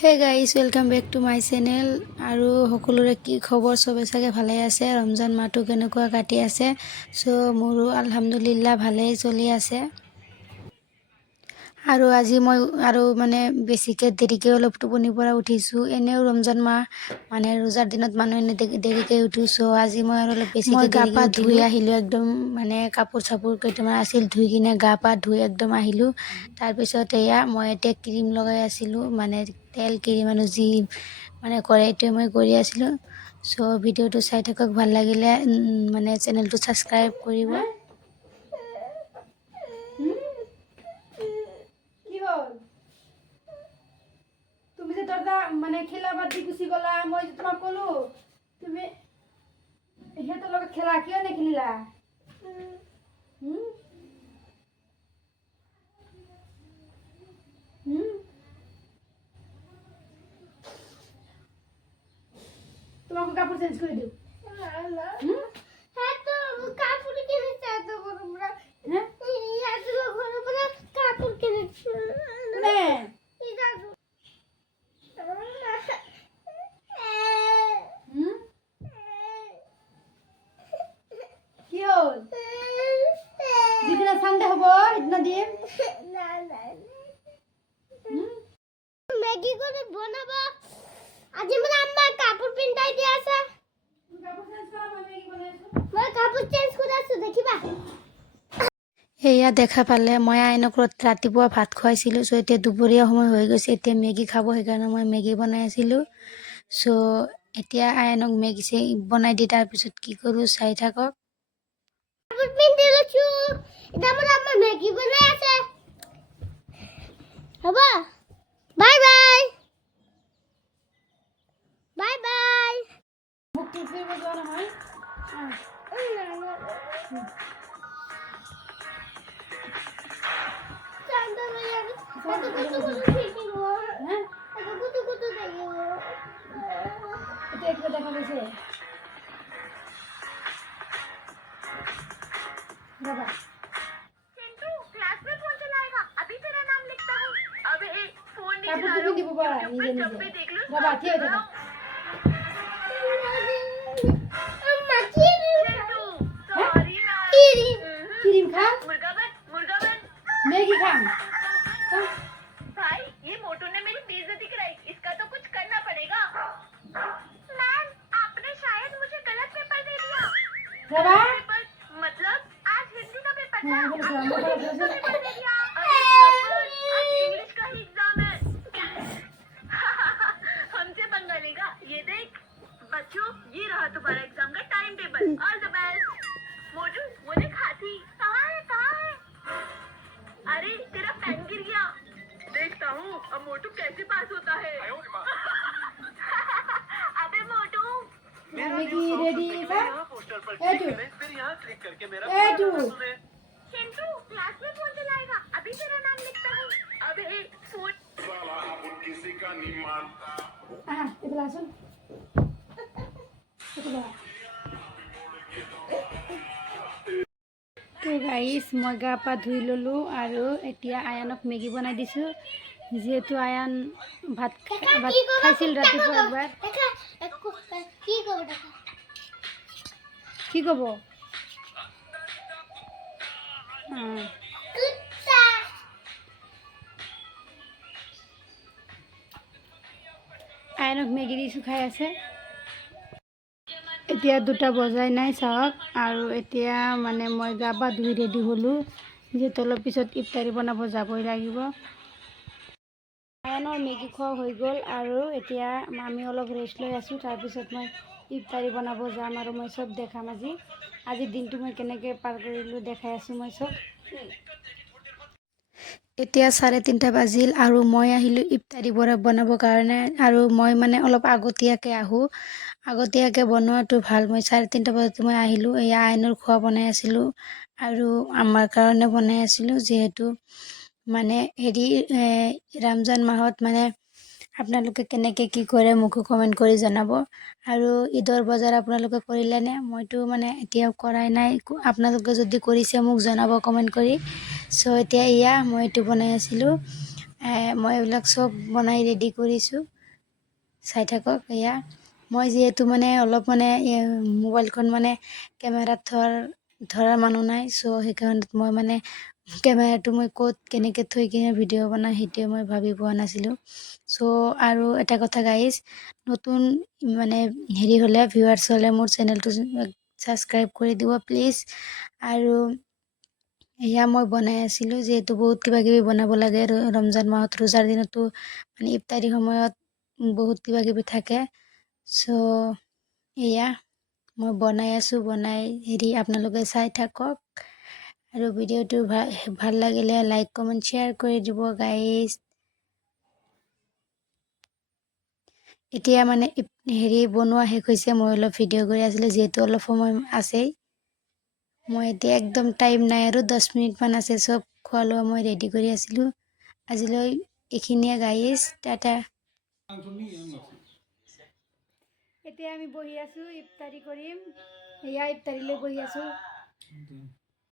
হে guys welcome back to my channel. আৰু সকলোৰে কি খবৰ? চবে চাগে ভালে আছে। ৰমজান মাহটো কেনেকুৱা কাটি আছে? মোৰো আলহামদুলিল্লাহ ভালেই চলি আছে। আৰু আজি মই বেছিকৈ দেৰিকৈ অলপ টোপনিৰ পৰা উঠিছোঁ। এনেও ৰমজান মাহ ৰোজাৰ দিনত মানুহ এনে দেৰিকৈ উঠোঁ। আজি মই অলপ বেছিকৈ গা পা ধুই আহিলোঁ। একদম কাপোৰ চাপোৰ কেইটামান আছিল, ধুই কিনে গা পা ধুই একদম আহিলোঁ। তাৰপিছত মই এতিয়া ক্ৰীম লগাই আছিলোঁ, তেল ক্ৰীম যি কৰে এইটোৱে মই কৰি আছিলোঁ। ভিডিঅ'টো চাই থাকক, ভাল লাগিলে চেনেলটো ছাবস্ক্ৰাইব কৰিব। তুমি যে দরজা খেলা বাদ দি গুচি গলা, মই যে তোমাক কলো তুমি সিহঁতৰ লগত খেলা, কিয় নেখেলিলা? তোমাকে কাপড় চেঞ্জ করে দিও। কি হল? যেদিন সানডে হব সেদিন দিম। ম্যাগি করে বানাবো। আজি মানে আম্মা কাপড় পিন্ধাই দি আছে। মই কাপড় চেঞ্জ করে আছো, দেখিবা। এয়া দেখা পালে মই আইনক ৰাতিপুৱা ভাত খুৱাইছিলোঁ। এতিয়া দুপৰীয়া সময় হৈ গৈছে, এতিয়া মেগী খাব, সেইকাৰণে মই মেগী বনাই আছিলোঁ। এতিয়া আইনক মেগী বনাই দি তাৰপিছত কি কৰোঁ চাই থাকক। কাপড় পিন্ধি লৈছো, এতিয়া মানে আম্মা ম্যাগি বনাই আছে। হ'ব, বাই বাই। Bye bye. মোক টিপি বজোৱা নহয়। এটা দেখা গেছে বাবা। चिंटू क्लास में फोन चलाएगा, अभी तेरा नाम लिखता हूँ। अबे फोन नहीं কাপড় चला টুপি দিব পারা নিজে जब भी নিজে। देख लो বাবা কি হয়ে থাকে? चिंटू सॉरी ना। ক্রিম খান, मुर्गा बन। मैगी खान। भाई ये मोटू ने मेरी बेइज्जती कराई, इसका तो कुछ करना पड़ेगा। मैम आपने शायद मुझे गलत पेपर दे दिया। बाबा पेपर मतलब आज हिंदी का पेपर था। हाँ, बोलो, बोलो, बोलो, बोलो, बोलो। पेपर दे दिया। अरे कपूर, आज इंग्लिश का ही एग्जाम है। हमसे पंगा लेगा, ये देख। बच्चों ये रहा तुम्हारा एग्जाम का time table. All the best. Motu वो देख हाथी कहाँ है कहाँ है? अरे तेरा पेन गिर गया। देखता हूँ अब मोटू कैसे पास होता है। अबे मोटू मैगी रेडी है। चिंटू क्लास में फोन चलाएगा, अभी तेरा नाम लिखता हूँ। अबे फोन किसी का नहीं मानता। এগুলো আসুন। তো গাইছ মই গা পা ধুই ল'লোঁ আৰু এতিয়া আয়ানক মেগী বনাই দিছোঁ। যিহেতু আয়ান ভাত খাইছিল ৰাতিপুৱা একবাৰ। কি ক'ব? আয়ানক মেগী দিছোঁ, খাই আছে। এতিয়া 2টা বজাই নাই চাওক। আৰু এতিয়া মই গা পা ধুই ৰেডি হ'লোঁ, যিহেতু অলপ পিছত ইফতাৰী বনাব যাবই লাগিব। আয়ানৰ মেগী খোৱা হৈ গ'ল আৰু এতিয়া আমি অলপ ৰেষ্ট লৈ আছোঁ। তাৰপিছত মই ইফতাৰী বনাব যাম আৰু মই চব দেখাম। আজিৰ দিনটো মই কেনেকৈ পাৰ কৰিলোঁ দেখাই আছোঁ মই চব। এতিয়া 3:30 বাজিল আৰু মই আহিলোঁ ইফতাৰী বনাবৰ কাৰণে। আৰু মই অলপ আগতীয়াকৈ আহোঁ, আগতীয়াকৈ বনোৱাটো ভাল। মই 3:30 বজাতে মই আহিলোঁ। এয়া আইনৰ খোৱা বনাই আছিলোঁ আৰু আমাৰ কাৰণে বনাই আছিলোঁ। যিহেতু ৰমজান মাহত আপোনালোকে কেনেকৈ কি কৰে মোকো কমেণ্ট কৰি জনাব। আৰু ঈদৰ বজাৰ আপোনালোকে কৰিলেনে? মইতো এতিয়াও কৰাই নাই। আপোনালোকে যদি কৰিছে মোক জনাব কমেণ্ট কৰি। এতিয়া মই এইটো বনাই আছিলোঁ মই এইবিলাক চব বনাই ৰেডি কৰিছোঁ, চাই থাকক। এয়া মই যিহেতু মানে অলপ মানে মোবাইলখন মানে কেমেৰাত ধৰাৰ মানুহ নাই, চ' সেইকাৰণে মই মানে কেমেৰাটো মই ক'ত কেনেকৈ থৈ কিনে ভিডিঅ' বনাওঁ সেইটোৱে মই ভাবি পোৱা নাছিলোঁ। চ' আৰু এটা কথা গাইজ, নতুন মানে হেৰি হ'লে ভিউৱাৰ্ছ হ'লে মোৰ চেনেলটো ছাবস্ক্ৰাইব কৰি দিব প্লিজ। আৰু এয়া মই বনাই আছিলোঁ, যিহেতু বহুত কিবা কিবি বনাব লাগে ৰমজান মাহত, ৰোজাৰ দিনতো মানে ইফতাৰী সময়ত বহুত কিবা কিবি থাকে। চ' এয়া মই বনাই আছোঁ, বনাই হেৰি আপোনালোকে চাই থাকক। আৰু ভিডিঅ'টো ভাল লাগিলে লাইক কমেণ্ট শ্বেয়াৰ কৰি দিব গাইজ। এতিয়া মানে হেৰি বনোৱা শেষ হৈছে, মই অলপ ভিডিঅ' কৰি আছিলোঁ, যিহেতু অলপ সময় আছেই। মই এতিয়া একদম টাইম নাই আৰু 10 মিনিটমান আছে, চব খোৱা লোৱা মই ৰেডি কৰি আছিলোঁ। আজিলৈ এইখিনিয়ে গাইজ, টাটা। এতিয়া আমি বহি আছোঁ, ইফতাৰী কৰিম। এয়া ইফতাৰীলৈ বহি আছোঁ।